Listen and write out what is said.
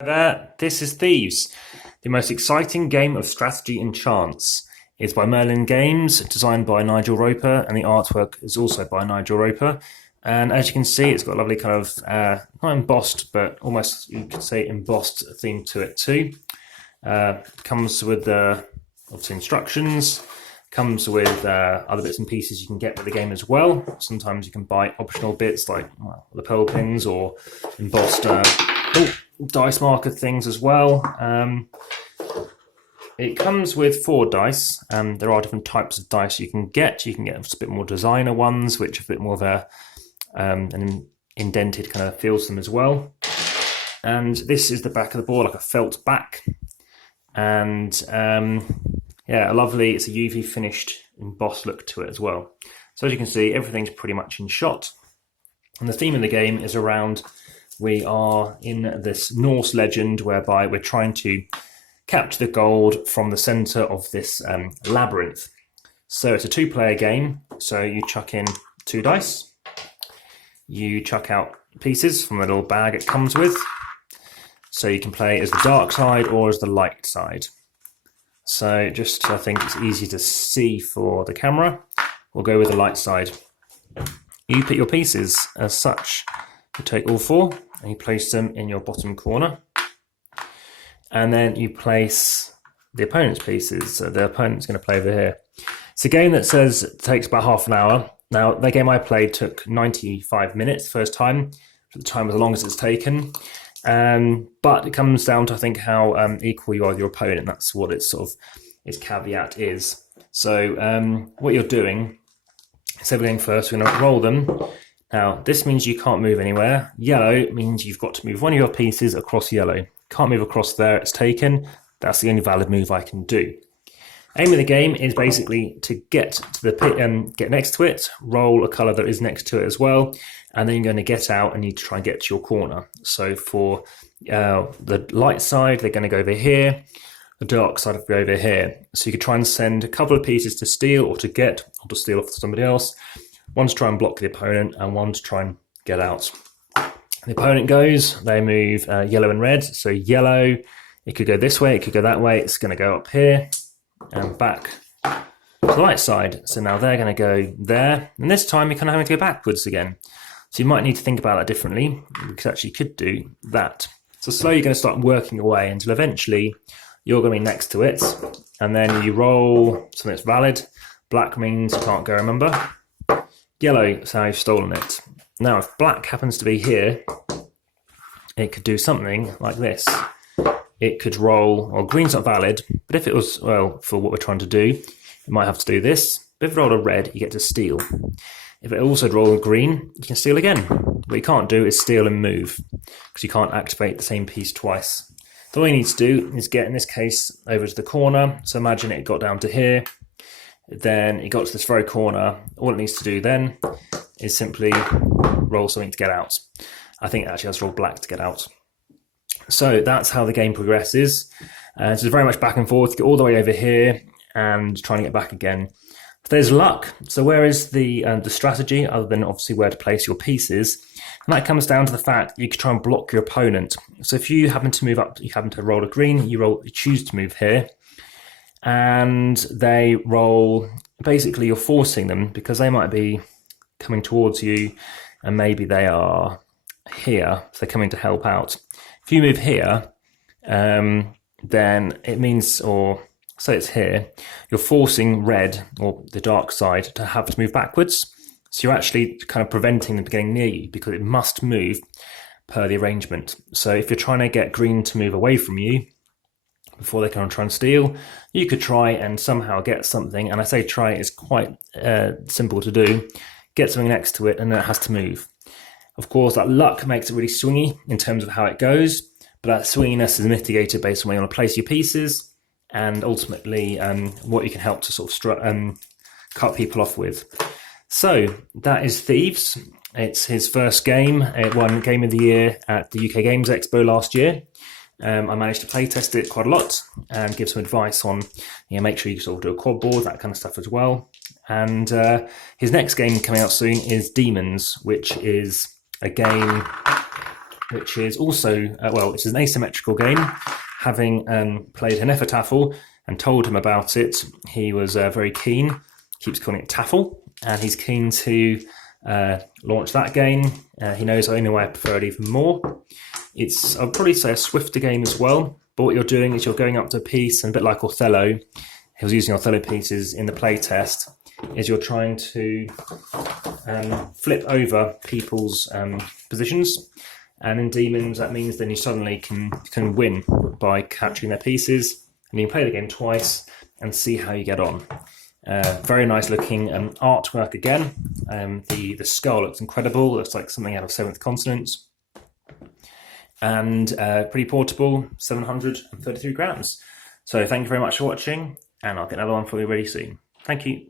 There, this is Thieves, the most exciting game of strategy and chance. It's by Amass Games, designed by Nigel Roper, and the artwork is also by Nigel Roper. And as you can see, it's got a lovely kind of, not embossed, but almost, you could say, embossed theme to it too. Comes with, obviously, instructions, comes with other bits and pieces you can get with the game as well. Sometimes you can buy optional bits like lapel pins or embossed dice marker things as well. It comes with 4 dice. There are different types of dice you can get. You can get a bit more designer ones, which are a bit more of an indented kind of feel to them as well. And this is the back of the board, like a felt back. And yeah, it's a UV finished embossed look to it as well. So as you can see, everything's pretty much in shot. And the theme of the game is around, we are in this Norse legend whereby we're trying to capture the gold from the center of this labyrinth. So it's a 2-player game. So you chuck in 2 dice. You chuck out pieces from the little bag it comes with. So you can play as the dark side or as the light side. So I think it's easy to see for the camera, we'll go with the light side. You put your pieces as such. You take all 4 and you place them in your bottom corner. And then you place the opponent's pieces. So the opponent's going to play over here. It's a game that says it takes about half an hour. Now, the game I played took 95 minutes the first time. The time was the longest it's taken. But it comes down to, I think, how equal you are with your opponent. That's what its caveat is. So what you're doing, so we're going first, we're going to roll them. Now, this means you can't move anywhere. Yellow means you've got to move one of your pieces across yellow. Can't move across there, it's taken. That's the only valid move I can do. Aim of the game is basically to get to the get next to it, roll a colour that is next to it as well, and then you're going to get out and need to try and get to your corner. So for the light side, they're going to go over here. The dark side will go over here. So you could try and send a couple of pieces to steal or to get, or to steal off somebody else. One to try and block the opponent and one to try and get out. The opponent goes, they move yellow and red. So yellow, it could go this way, it could go that way. It's going to go up here and back to the light side. So now they're going to go there. And this time you're kind of having to go backwards again. So you might need to think about that differently, because actually you could do that. So slowly you're going to start working away until eventually you're going to be next to it. And then you roll something that's valid. Black means you can't go, remember. Yellow is how you've stolen it. Now, if black happens to be here, it could do something like this. It could roll, well, green's not valid, but if it was, well, for what we're trying to do, it might have to do this. But if it rolled a red, you get to steal. If it also rolled a green, you can steal again. What you can't do is steal and move, because you can't activate the same piece twice. So all you need to do is get, in this case, over to the corner. So imagine it got down to here. Then it got to this very corner. All it needs to do then is simply roll something to get out. I think it actually has to roll black to get out. So that's how the game progresses. So it's very much back and forth, get all the way over here and trying to get back again. But there's luck. So where is the strategy, other than obviously where to place your pieces? And that comes down to the fact you can try and block your opponent. So if you happen to move up, you happen to roll a green, you choose to move here. And they roll, basically you're forcing them, because they might be coming towards you and maybe they are here, so they're coming to help out. If you move here, then it means, or say it's here, you're forcing red, or the dark side, to have to move backwards. So you're actually kind of preventing them getting near you, because it must move per the arrangement. So if you're trying to get green to move away from you, before they can try and steal, you could try and somehow get something, and I say try, it's quite simple to do, get something next to it and then it has to move. Of course, that luck makes it really swingy in terms of how it goes, but that swinginess is mitigated based on where you want to place your pieces and ultimately what you can help to sort of cut people off with. So that is Thieves. It's his first game. It won Game of the Year at the UK Games Expo last year. I managed to play test it quite a lot and give some advice on, make sure you sort of do a quad board, that kind of stuff as well. And his next game coming out soon is Demons, which is a game which is also, well, it's an asymmetrical game. Having played Hnefatafl and told him about it, he was very keen. Keeps calling it Tafel, and he's keen to launch that game. He knows I know I prefer it even more. It's, I'd probably say, a swifter game as well. But what you're doing is you're going up to a piece, and a bit like Othello, he was using Othello pieces in the playtest, is you're trying to flip over people's positions. And in Demons, that means then you suddenly can win by capturing their pieces. And you can play the game twice and see how you get on. Very nice looking artwork again. The skull looks incredible. Looks like something out of Seventh Continent. And pretty portable, 733 grams. So thank you very much for watching, and I'll get another one for you really soon. Thank you.